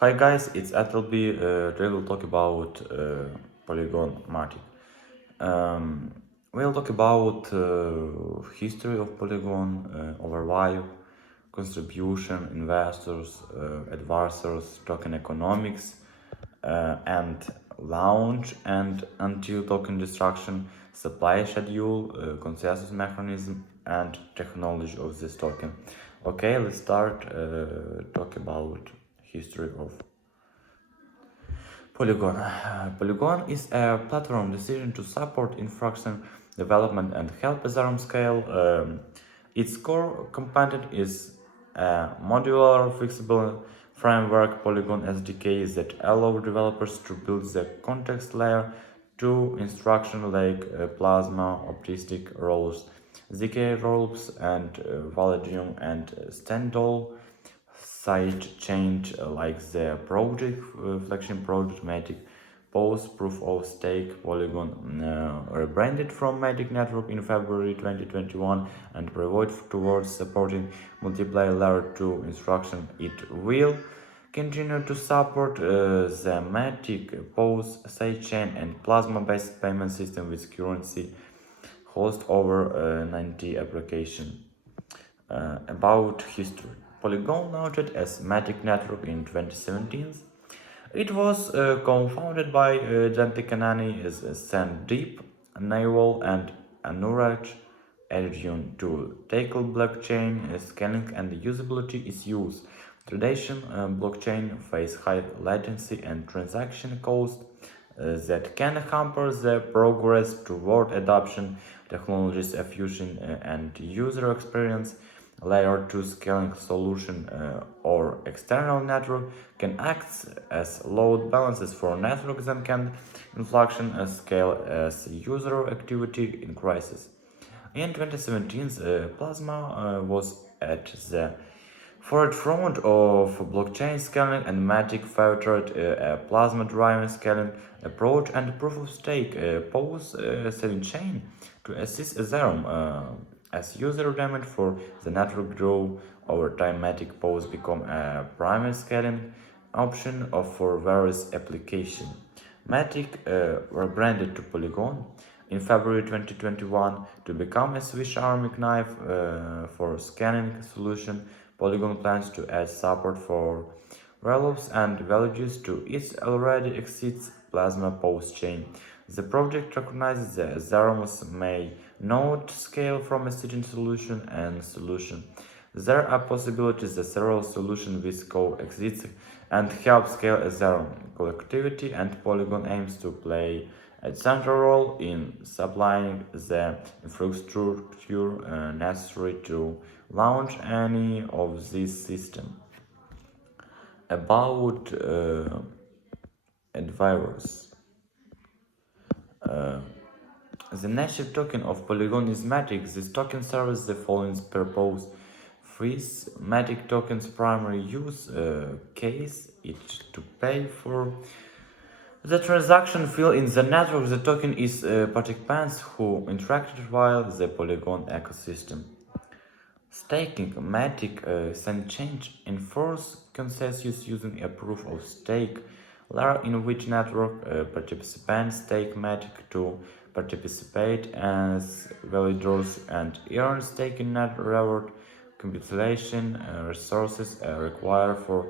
Hi guys, it's Appleby. Today we'll talk about Polygon Matic. Um, we'll talk about history of Polygon, overview, contribution, investors, advisors, token economics, and launch and until token destruction, supply schedule, consensus mechanism, and technology of this token. Okay, let's start talk about history of Polygon. Polygon is a platform designed to support infrastructure development and help Ethereum scale. Its core component is a modular, flexible framework Polygon SDK that allow developers to build the context layer to instruction like Plasma, optimistic roles, ZK roles, and Validium and Stendhal side change like the project flagship project Matic post proof of stake Polygon rebranded from Matic Network in February 2021 and pivot towards supporting multiplayer layer 2 instruction. It will continue to support the Matic post sidechain and Plasma based payment system with currency host over 90 application. About history. Polygon launched as Matic Network in 2017. It was co-founded by Janti Kanani, Sandeep Naval, and Anurag Arjun to tackle blockchain scaling and usability issues. Traditional blockchain face high latency and transaction cost that can hamper the progress toward adoption. Technologies efficient and user experience layer 2 scaling solution or external network can act as load balancers for networks and can inflation scale as user activity increases. In 2017, Plasma was at the forefront of blockchain scaling and Matic featured a plasma-driven scaling approach and proof-of-stake POS chain to assist Ethereum as user demand for the network grow over time. Matic POS become a primary scaling option for various applications. Matic rebranded to Polygon in February 2021 to become a Swiss Army knife for scanning solution. Polygon plans to add support for values and values to its already exists Plasma post chain. The project recognizes that Ethereum may not scale from a certain solution and solution. There are possibilities that several solutions with coexist and help scale Ethereum collectivity, and Polygon aims to play a central role in supplying the infrastructure necessary to launch any of these systems. About advisors. The native token of Polygon is Matic. This token serves the following purpose. Freeze Matic token's primary use case is to pay for the transaction fee in the network. The token is participants who interacted via the Polygon ecosystem. Staking Matic Sidechain enforce consensus using a proof of stake layer in which network participants stake Matic to participate as validators and earn staking net reward. Computation resources required for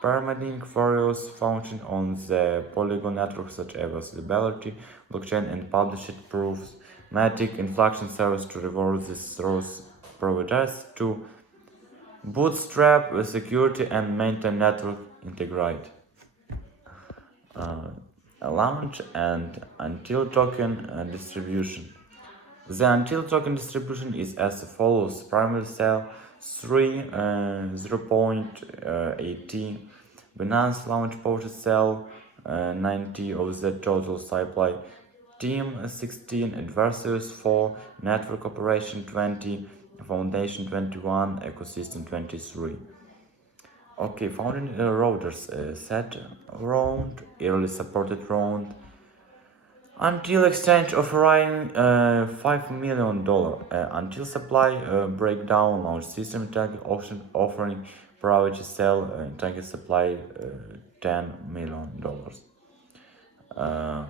permitting various functions on the Polygon network such as availability, blockchain, and published proofs. Matic inflation service to reward these source providers to bootstrap security and maintain network integrity. Launch and until token distribution. The until token distribution is as follows: primary sale 3 0.80, Binance launch purchase sale 90 of the total supply, team 16, adversaries 4, network operation 20, foundation 21, ecosystem 23. Okay, founding routers set round, early supported round, until exchange offering $5 million, until supply breakdown, launch system tag option offering priority sale target supply $10 million. Uh,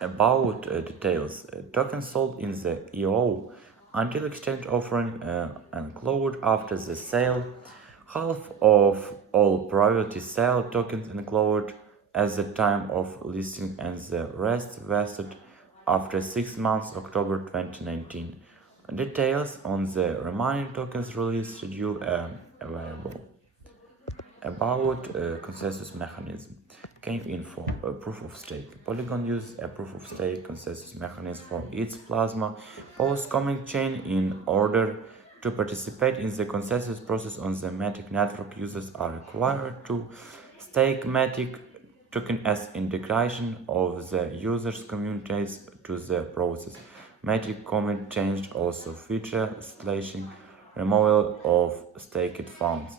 About details, tokens sold in the EO until exchange offering and closed after the sale. Half of all priority sale tokens included at the time of listing and the rest vested after 6 months, October 2019. Details on the remaining tokens release schedule are available. About consensus mechanism. Game info, proof of stake. Polygon uses a proof of stake consensus mechanism for its Plasma post-coming chain in order to participate in the consensus process on the Matic network. Users are required to stake Matic token as integration of the users' communities to the process. Matic commit change also feature slashing removal of staked funds.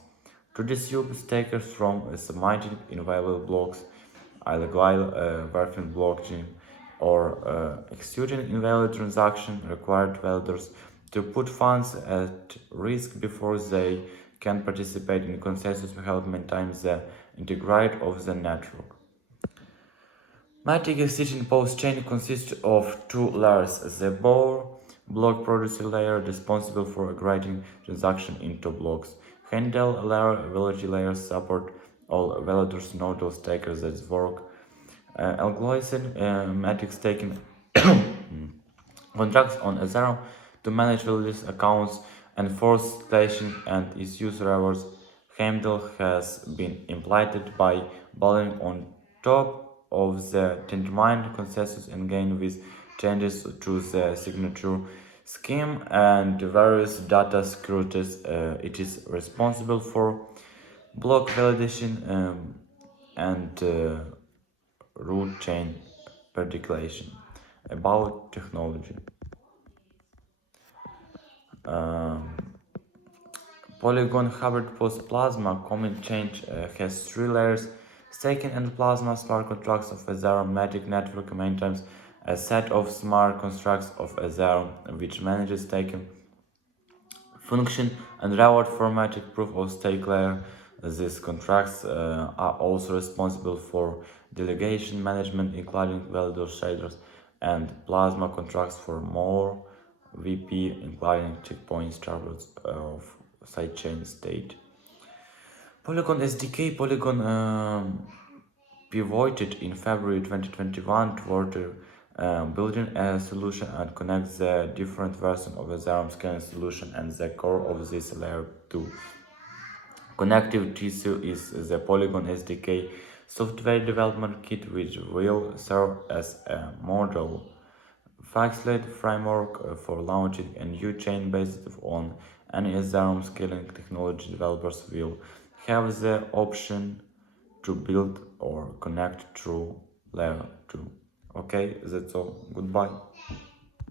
To disable stakers from submitting invalid blocks, illegal verifying blockchain, or executing invalid transaction required validators to put funds at risk before they can participate in consensus help maintain the integrity of the network. Matic execution post-chain consists of two layers: the Bohr block producer layer responsible for aggregating transactions into blocks. Handle layer validity layers support all validators, nodal stakers that work. Algorithm Matic staking contracts on Ethereum to manage validators accounts and force stashing and its user rewards. Handle has been implemented by building on top of the determined consensus engine with changes to the signature scheme and various data securities. It is responsible for block validation and root chain prediction. About technology. Um, Polygon hybrid post Plasma commit change has three layers: staking and Plasma smart contracts of Ethereum Matic network maintains a set of smart contracts of Ethereum which manages staking function and reward for Matic proof of stake layer. These contracts are also responsible for delegation management, including validator shaders, and Plasma contracts for more VP, including checkpoint targets of sidechain state. Polygon SDK. Polygon pivoted in February 2021 toward building a solution and connect the different versions of Ethereum scaling solution and the core of this layer 2. Connective tissue is the Polygon SDK software development kit which will serve as a model facilitated framework for launching a new chain based on any Ethereum scaling technology. Developers will have the option to build or connect through layer 2. Okay, that's all. Goodbye.